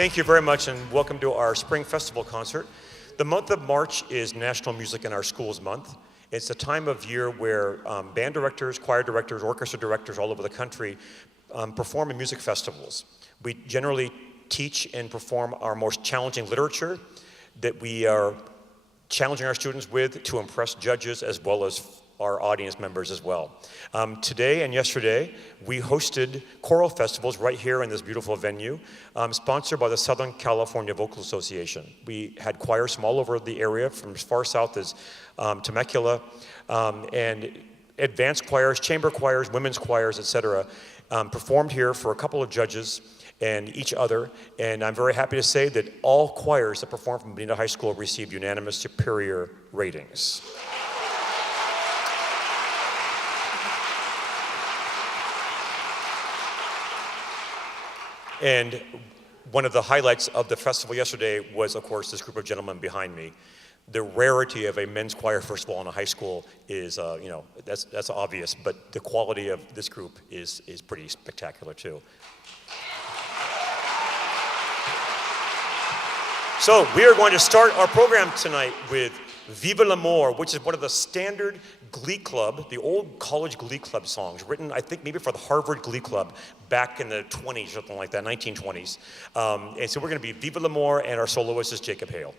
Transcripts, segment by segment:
thank you very much and welcome to our Spring Festival concert. The month of March is National Music in Our Schools Month. It's a time of year where band directors, choir directors, orchestra directors all over the country perform in music festivals. We generally teach and perform our most challenging literature that we are challenging our students with to impress judges as well as our audience members as well. Today and yesterday, we hosted choral festivals right here in this beautiful venue, sponsored by the Southern California Vocal Association. We had choirs from all over the area, from as far south as Temecula, and advanced choirs, chamber choirs, women's choirs, etc., performed here for a couple of judges and each other, and I'm very happy to say that all choirs that performed from Bonita High School received unanimous superior ratings. And one of the highlights of the festival yesterday was, of course, this group of gentlemen behind me. The rarity of a men's choir, first of all, in a high school is, that's obvious, but the quality of this group is pretty spectacular, too. So we are going to start our program tonight with Viva l'Amour, which is one of the standard Glee Club, the old college Glee Club songs, written, I think, maybe for the Harvard Glee Club back in the 20s, something like that, 1920s. And so we're going to be Viva l'Amour, and our soloist is Jacob Hale.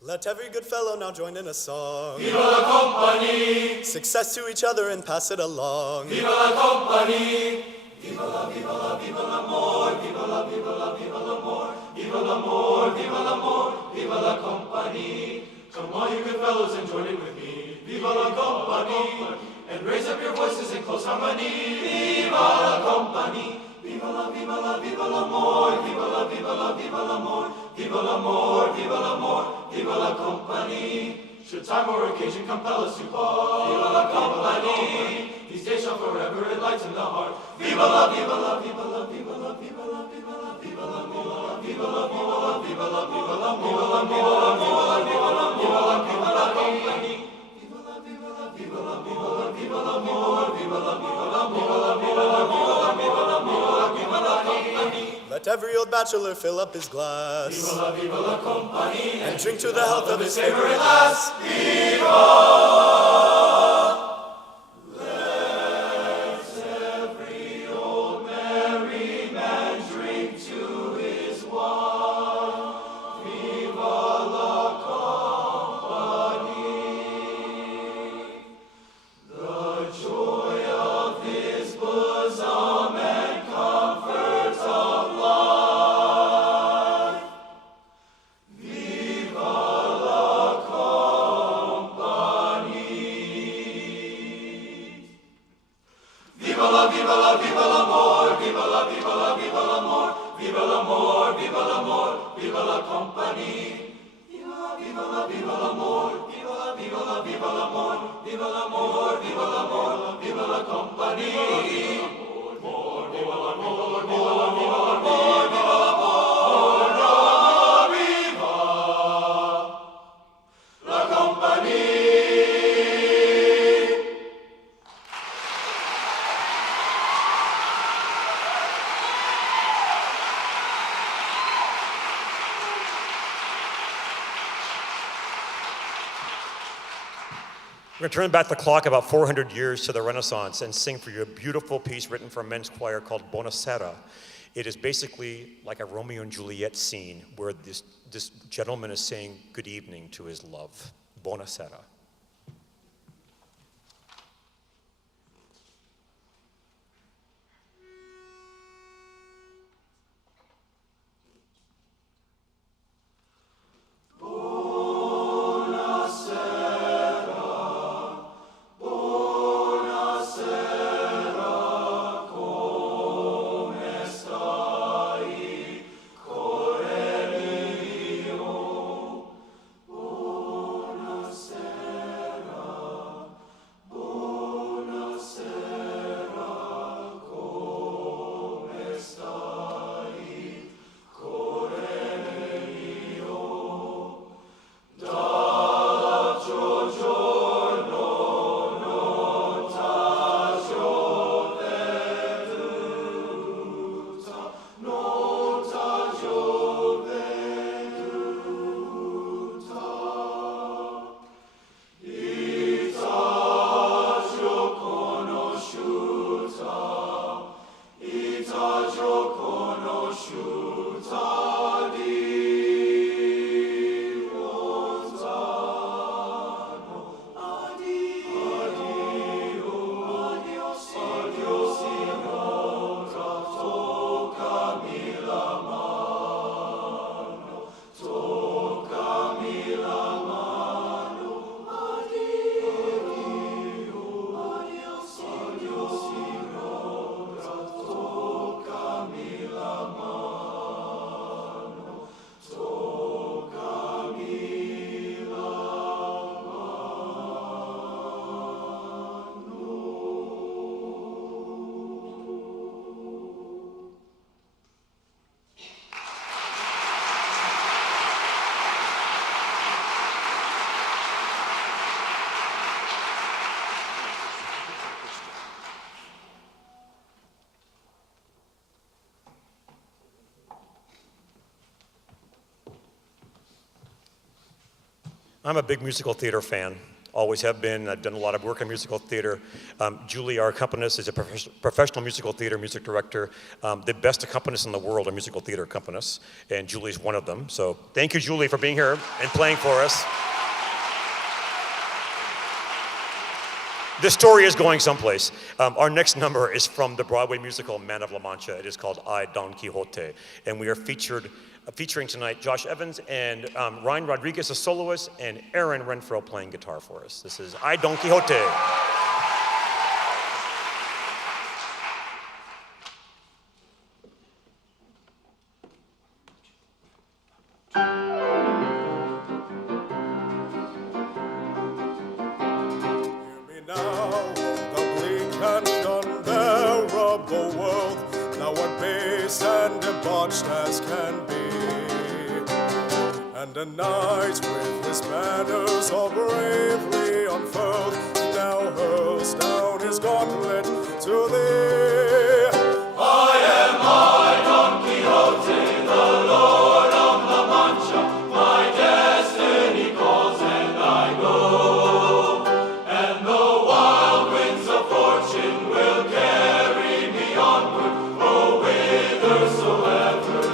Let every good fellow now join in a song. Viva la compagnie! Success to each other and pass it along. Viva la compagnie! Viva la, viva la, viva l'amor! Viva la, viva la, viva l'amor! Viva l'amor, viva l'amor! Viva la compagnie! Come all you good fellows and join in with me. Viva la compagnie! And raise up your voices in close harmony. Viva la compagnie! Viva la, viva la, viva l'amor! Viva la, viva la, viva l'amor! Viva l'amor, viva l'amor! Viva la compagnie! Should time or occasion compel us to part, viva la compagnie! These days shall forever enlighten the heart. Viva la, viva la, viva la, viva la, viva la, viva la, viva la, viva la, viva la, viva la, viva la, viva la, viva la, viva la, viva la, viva la, viva la compagnie! Viva la, viva la, viva la, viva la, viva l'amor! Viva la, viva la, viva la, viva la, viva la, viva la, viva la, viva la compagnie! Let every old bachelor fill up his glass. Viva la compagnie! And drink to the health of his favorite lass. Viva! Let every old merry man drink to his wine. Viva la compagnie! The joy of his bosom and comfort of life. Viva la compagnie! Viva la, viva la, viva l'amor! Viva la, viva la, viva l'amor! Viva l'amor, viva l'amor! Viva la compagnie! Viva la, viva la, viva l'amor! Viva la, viva la, viva l'amor! Viva l'amor, viva l'amor! Viva la compagnie! Viva l'amor, viva l'amor! Viva l'amor, viva l'amor! Viva la compagnie! We're going to turn back the clock about 400 years to the Renaissance and sing for you a beautiful piece written for a men's choir called Bonita. It is basically like a Romeo and Juliet scene where this gentleman is saying good evening to his love. Bonita. Buonasera. I'm a big musical theater fan. Always have been. I've done a lot of work in musical theater. Julie, our accompanist, is a professional musical theater music director. The best accompanists in the world are musical theater accompanists, and Julie's one of them. So thank you, Julie, for being here and playing for us. This story is going someplace. Our next number is from the Broadway musical Man of La Mancha. It is called I, Don Quixote, and we are featuring tonight Josh Evans and Ryan Rodriguez, a soloist, and Aaron Renfro playing guitar for us. This is I, Don Quixote. As can be, and a knight with his banners all bravely unfurled now hurls down his gauntlet to thee. I am I, Don Quixote, the Lord of La Mancha. My destiny calls and I go, and the wild winds of fortune will carry me onward, oh, whithersoever.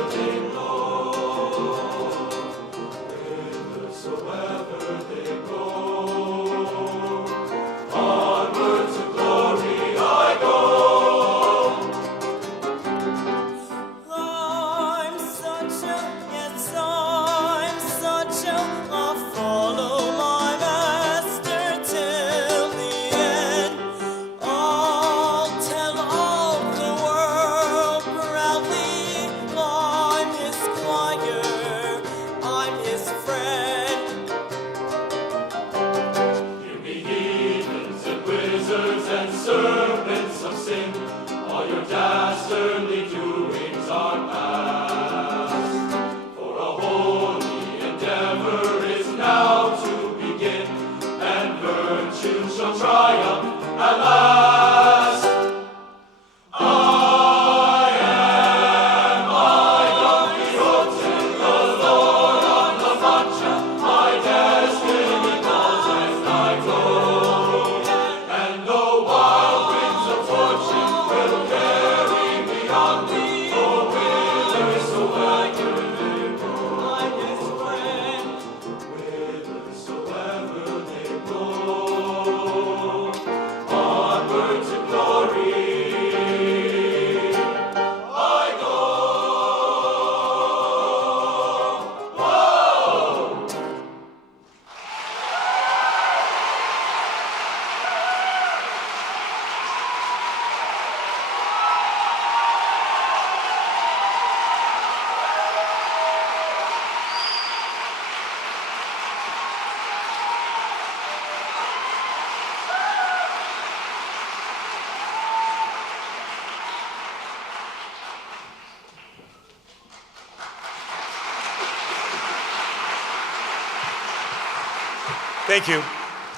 Thank you.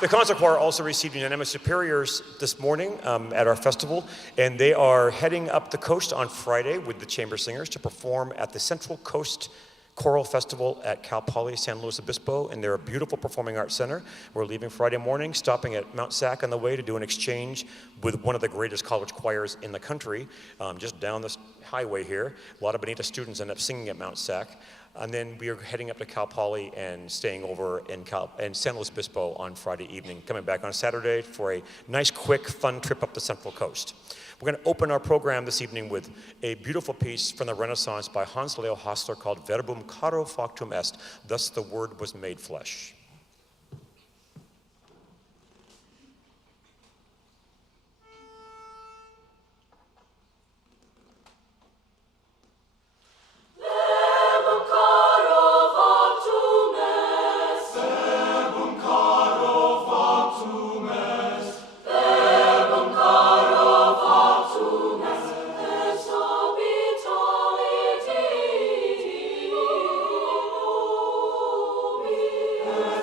The concert choir also received unanimous superiors this morning at our festival, and they are heading up the coast on Friday with the chamber singers to perform at the Central Coast Choral Festival at Cal Poly San Luis Obispo, and they're a beautiful performing arts center. We're leaving Friday morning, stopping at Mount Sac on the way to do an exchange with one of the greatest college choirs in the country, just down this highway here. A lot of Bonita students end up singing at Mount Sac. And then we are heading up to Cal Poly and staying over in San Luis Obispo on Friday evening, coming back on Saturday for a nice, quick, fun trip up the Central Coast. We're going to open our program this evening with a beautiful piece from the Renaissance by Hans Leo Hassler called Verbum caro factum est, thus the word was made flesh. Holy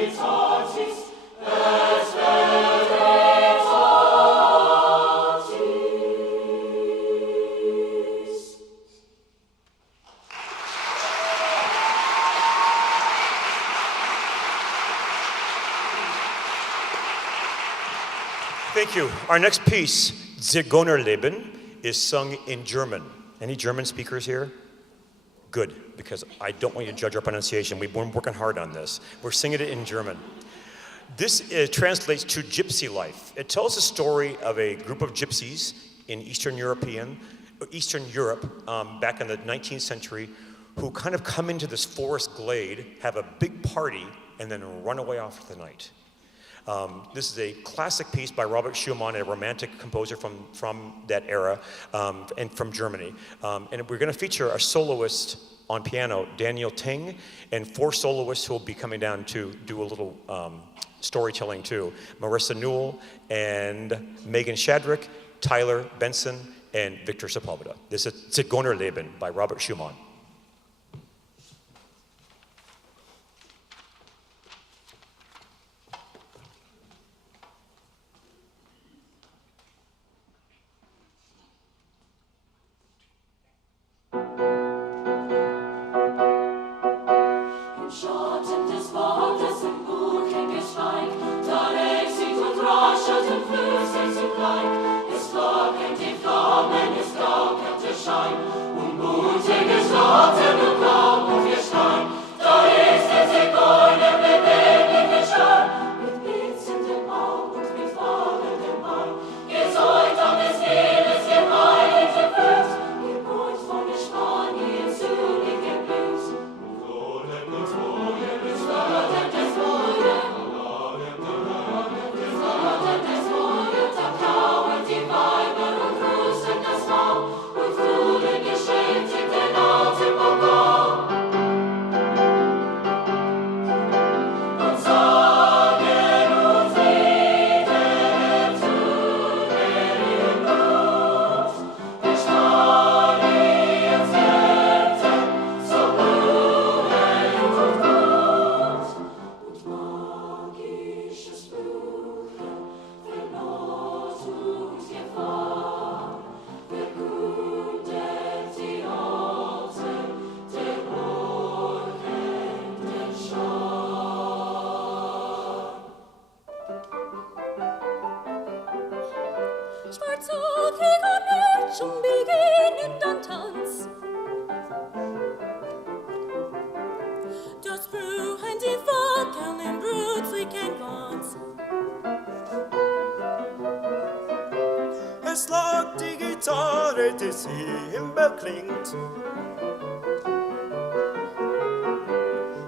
veritatis, et veritatis. Thank you. Our next piece, Zigeunerleben, is sung in German. Any German speakers here? Good, because I don't want you to judge our pronunciation. We've been working hard on this. We're singing it in German. This translates to gypsy life. It tells the story of a group of gypsies in Eastern Europe back in the 19th century who kind of come into this forest glade, have a big party, and then run away off for the night. This is a classic piece by Robert Schumann, a romantic composer from that era and from Germany. And we're going to feature a soloist on piano, Daniel Ting, and 4 soloists who will be coming down to do a little storytelling too. Marissa Newell and Megan Shadrick, Tyler Benson, and Victor Sepulveda. This is Zigeunerleben by Robert Schumann. Es lag die Gitarre, des Himmel klingt.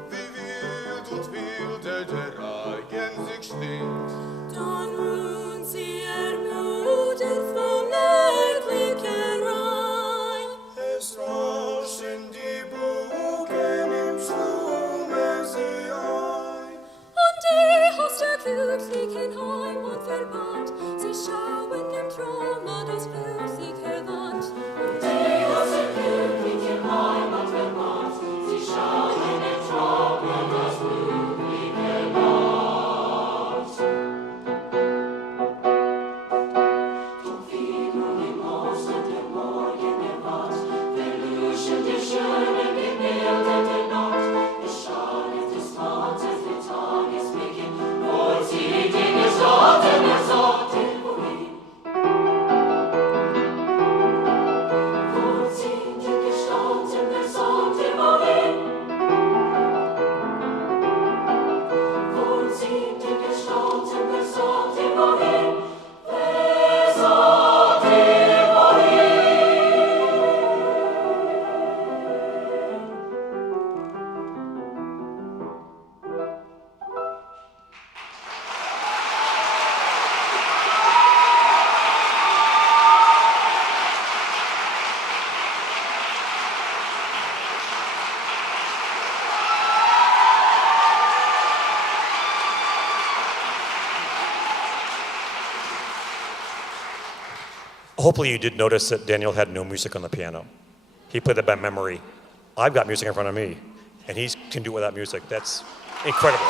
Wie wild und wilde der Reigen sich schlingt. Dann ruhen sie ermüdet vom nächtlichen Rein. Es rauschen die Bogen im Schlumme sie ein. Und die aus der glücklichen Heimat verbannt, sie schauen im Traume das flüssige Land. Und die aus der glücklichen Heimat verbannt, sie schauen im Traume das flüssige Land. Doch wie nun im Osten der Morgen erwacht, verlöschen die schönen Gemälde der Nacht. Es schadet des Vaters der Tagesbeginn, wo sie die Gestalten ersorgten, wohin? Wo sie die Gestalten ersorgten, wohin? Wo sie die Gestalten ersorgten, wohin? Versorgten, wohin? Hopefully you did notice that Daniel had no music on the piano. He played that by memory. I've got music in front of me, and he can do it without music. That's incredible.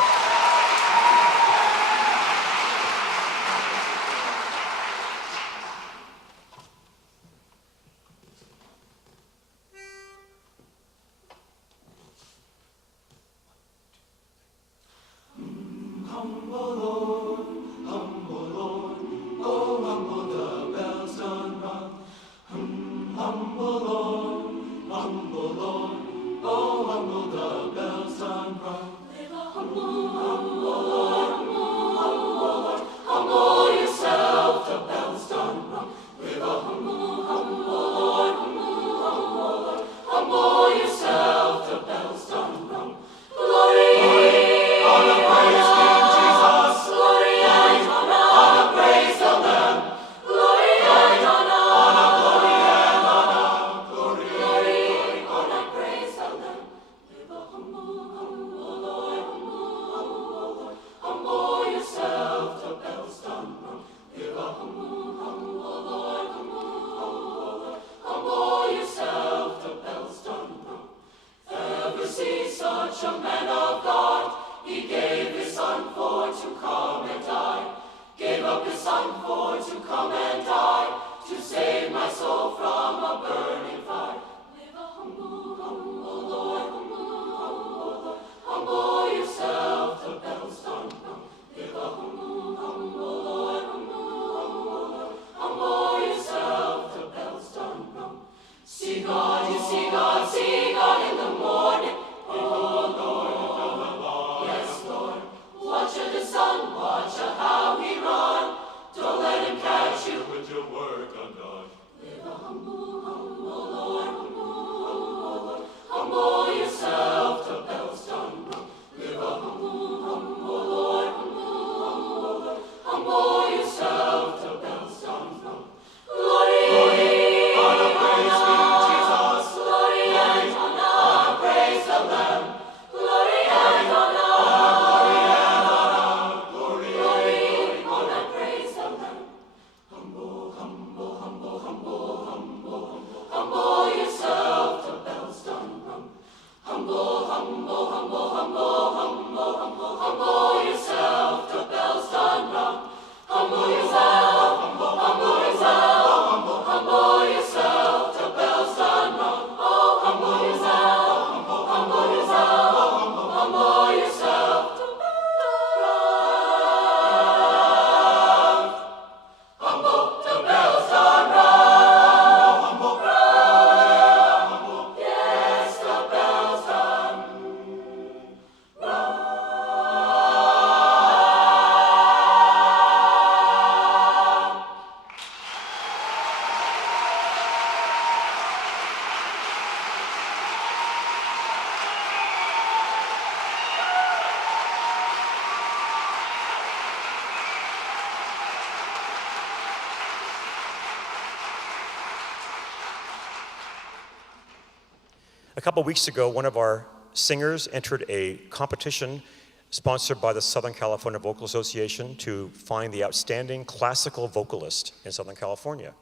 A couple weeks ago, one of our singers entered a competition sponsored by the Southern California Vocal Association to find the outstanding classical vocalist in Southern California.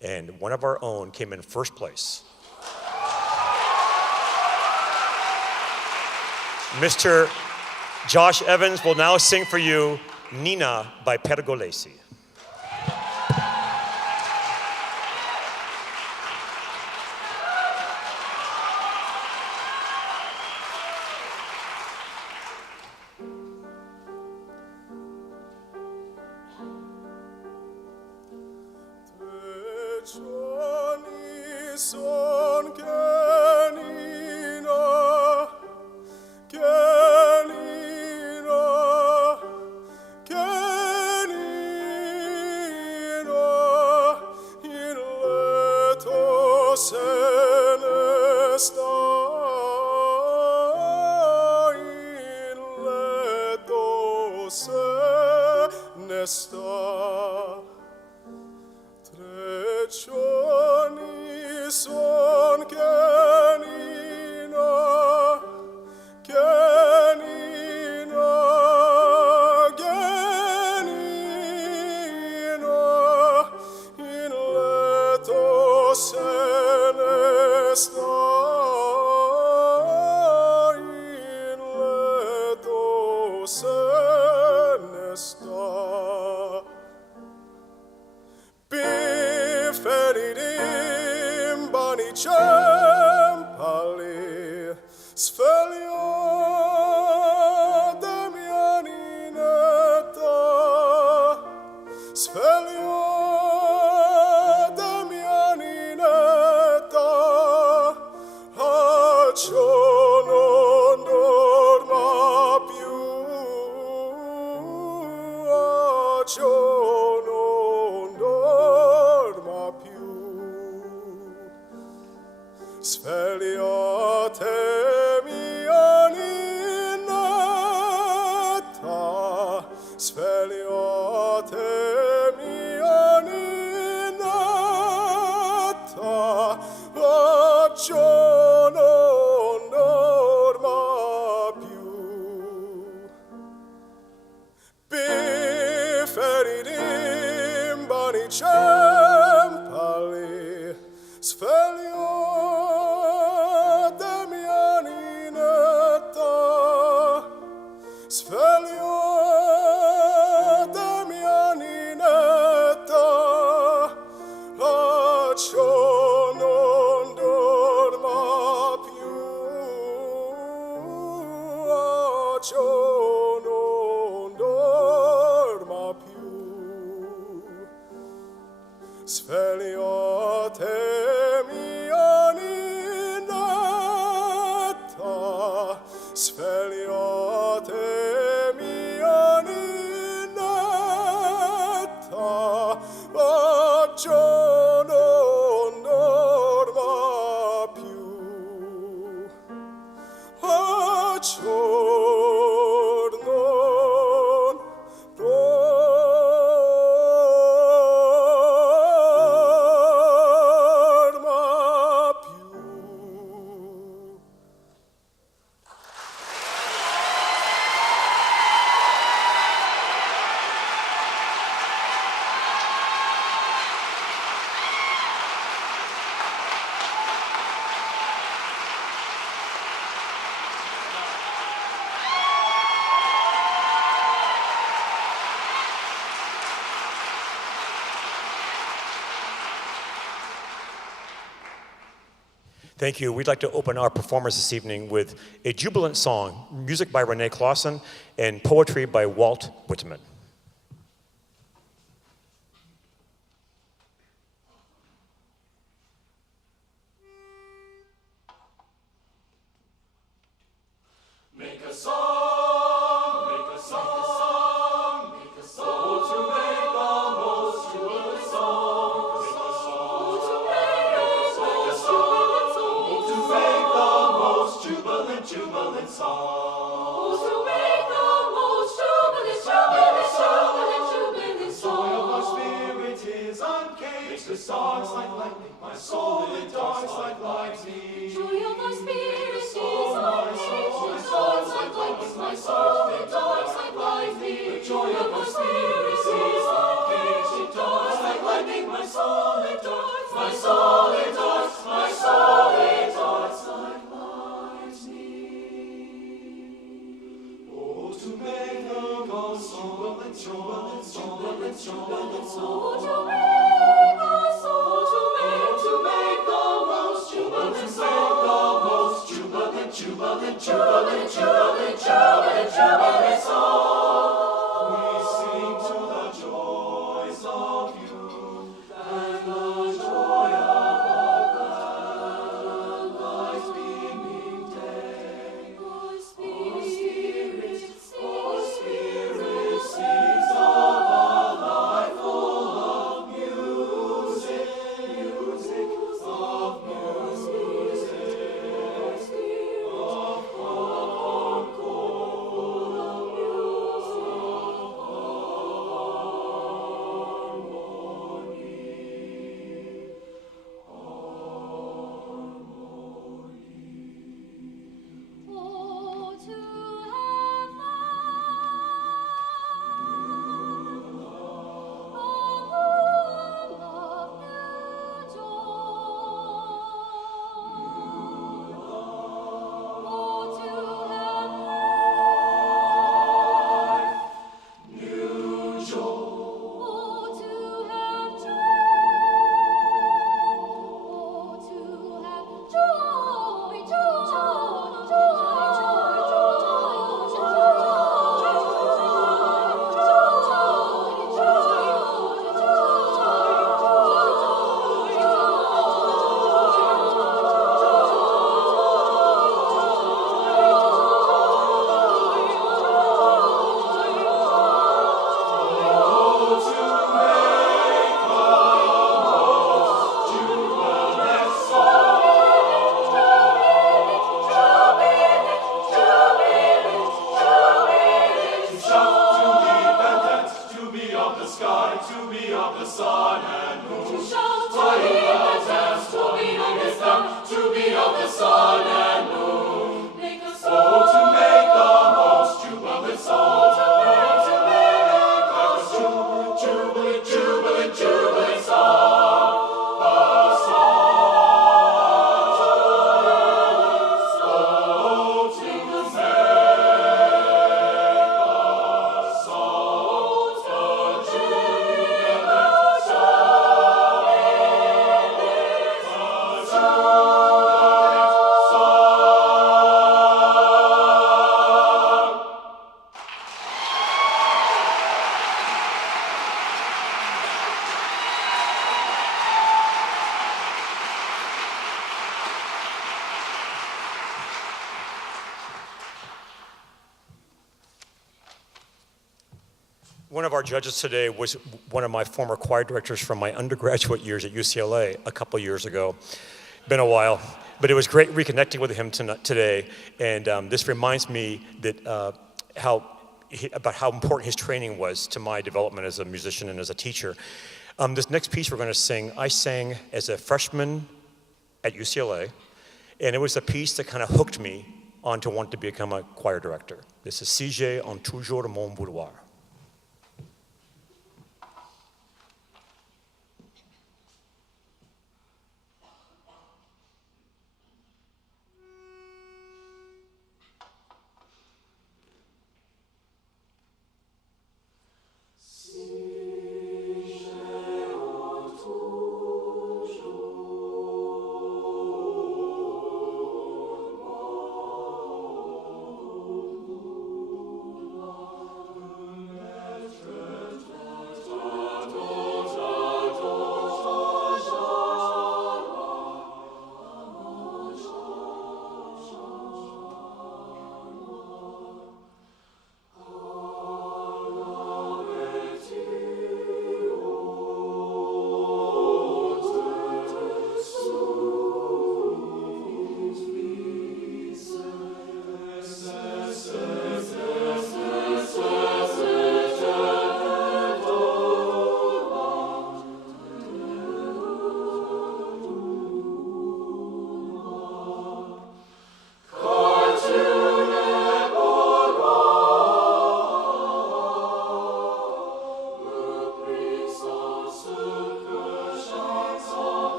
And one of our own came in first place. Mr. Josh Evans will now sing for you Nina by Pergolesi. Son canina, canina, canina, in leto se ne sta, in leto se ne sta. Treccioni son canina, canina, canina, in leto se ne sta, in leto se ne sta. svegliatemi aninetta, oggi non dorma più. Pifferi timbani cempali, svegliatemi aninetta, svegliatemi aninetta, lascio non dorma più, lascio non dorma più. Svegliatemi aninetta, svegliatemi aninetta, oggi non dorma più, oggi non dorma più. Thank you. We'd like to open our performance this evening with a Jubilant song, music by Renee Clausen, and poetry by Walt Whitman. Make a song, make a song, make a song. Oh, to make the most jubilant song. Make a song, to make a song. Oh, to make the most jubilant, jubilant song. Oh, to make the most jubilant, jubilant, jubilant, jubilant Joy of our song. spirit is uncaged. Makes the songs like lightning, my soul it darts like lightning. Joy of thy spirit is uncaged, my soul's like lightning, my soul it darts like lightning. The joy of our spirit is uncaged. It darts like lightning, my soul it darts, my soul it darts, my soul it darts like lightning. Oh, to make the most jubilant, jubilant, jubilant, jubilant song. Oh, to make us, oh, To make the most jubilant song. Jubilant, jubilant, jubilant, jubilant, jubilant, jubilant song. We sing to the joys of youth and the joy of life's beaming day. thy Spirit sings of a life full of music, music, of music, of chords One of our judges today was one of my former choir directors from my undergraduate years at UCLA a couple years ago. Been a while, but it was great reconnecting with him today, and this reminds me that about how important his training was to my development as a musician and as a teacher. This next piece we're going to sing, I sang as a freshman at UCLA, and it was a piece that kind of hooked me on to want to become a choir director. This is Si j'ai en toujours mon vouloir.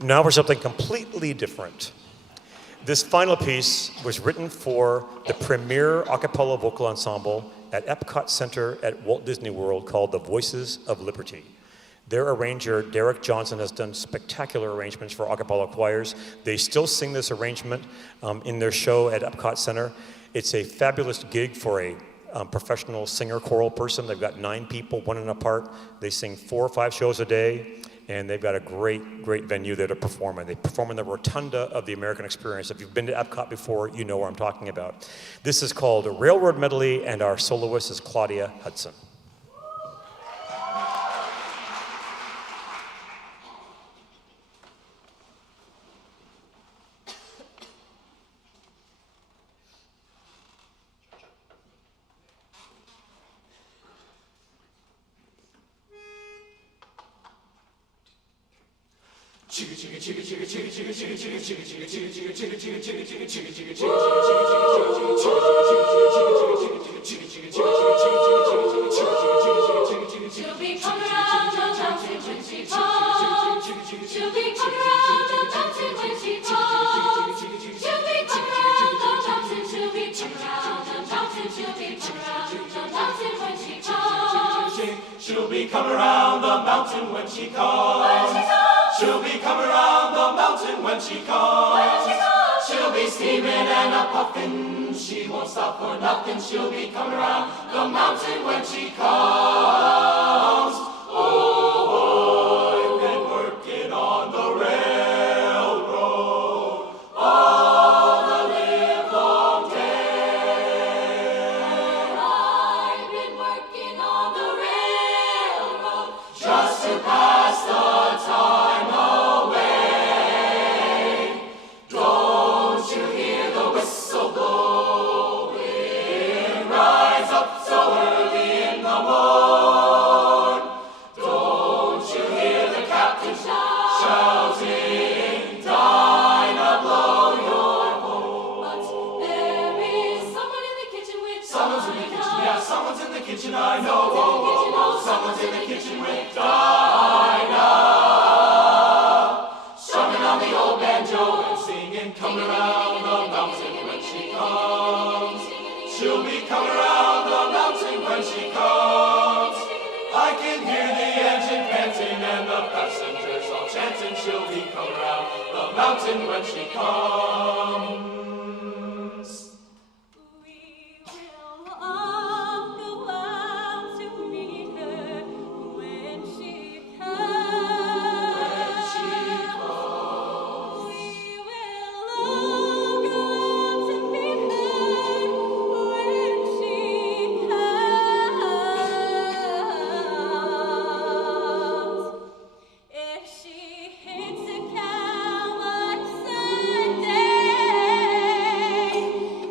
Now for something completely different. This final piece was written for the premier a cappella vocal ensemble at Epcot Center at Walt Disney World called the Voices of Liberty. Their arranger, Derek Johnson, has done spectacular arrangements for a cappella choirs. They still sing this arrangement in their show at Epcot Center. It's a fabulous gig for a professional singer choral person. They've got 9 people, 1 and a part. They sing 4 or 5 shows a day, and they've got a great, great venue there to perform in. They perform in the rotunda of the American Experience. If you've been to Epcot before, you know what I'm talking about. This is called a Railroad Medley, and our soloist is Claudia Hudson. She'll be coming around the mountain when she comes. She'll be coming around the mountain when she comes. She'll be steaming and a puffin'. She won't stop for nothing. She'll be coming around the mountain when she comes. Oh. kitchen, I know. Oh, oh, oh, someone's in the kitchen with Dinah. Strumming on the old banjo and singing, coming around the mountain when she comes. She'll be coming around the mountain when she comes. I can hear the engine panting and the passengers all chanting. She'll be coming around the mountain when she comes. We will all go out to meet her when she comes. We will all go out to meet her when she comes. If she hits a cow on Sunday,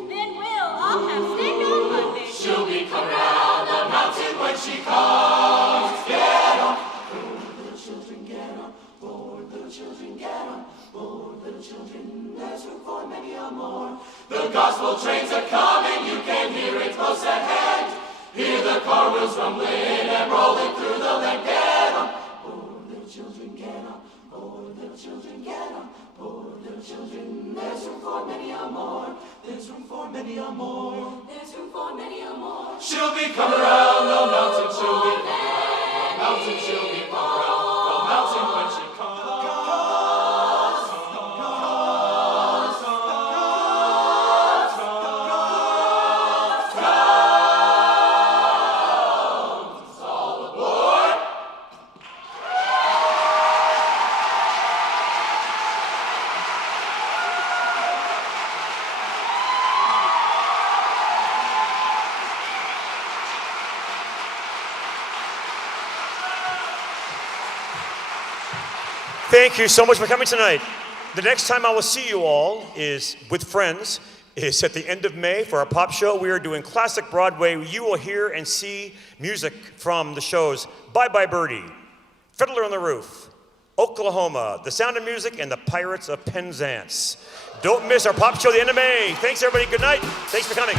then we'll all have steak on Monday. She'll be coming around the mountain when she comes. Get on, board, little children, get on board, little children, get on board, little children. There's room for many a more. The gospel trains are coming, you can hear it close at hand. Hear the car wheels rumbling and rolling through the land. Get on board, little children, get on board, little children, get on board, little children. There's room for many a more. There's room for many a more. There's room for many a more. She'll be coming around the mountain, she'll be coming around the mountain, she'll be coming around the mountain when she comes. All aboard! Thank you so much for coming tonight. The next time I will see you all is with friends. It's at the end of May for our pop show. We are doing classic Broadway. You will hear and see music from the shows Bye Bye Birdie, Fiddler on the Roof, Oklahoma, The Sound of Music, and The Pirates of Penzance. Don't miss our pop show at the end of May. Thanks, everybody. Good night. Thanks for coming.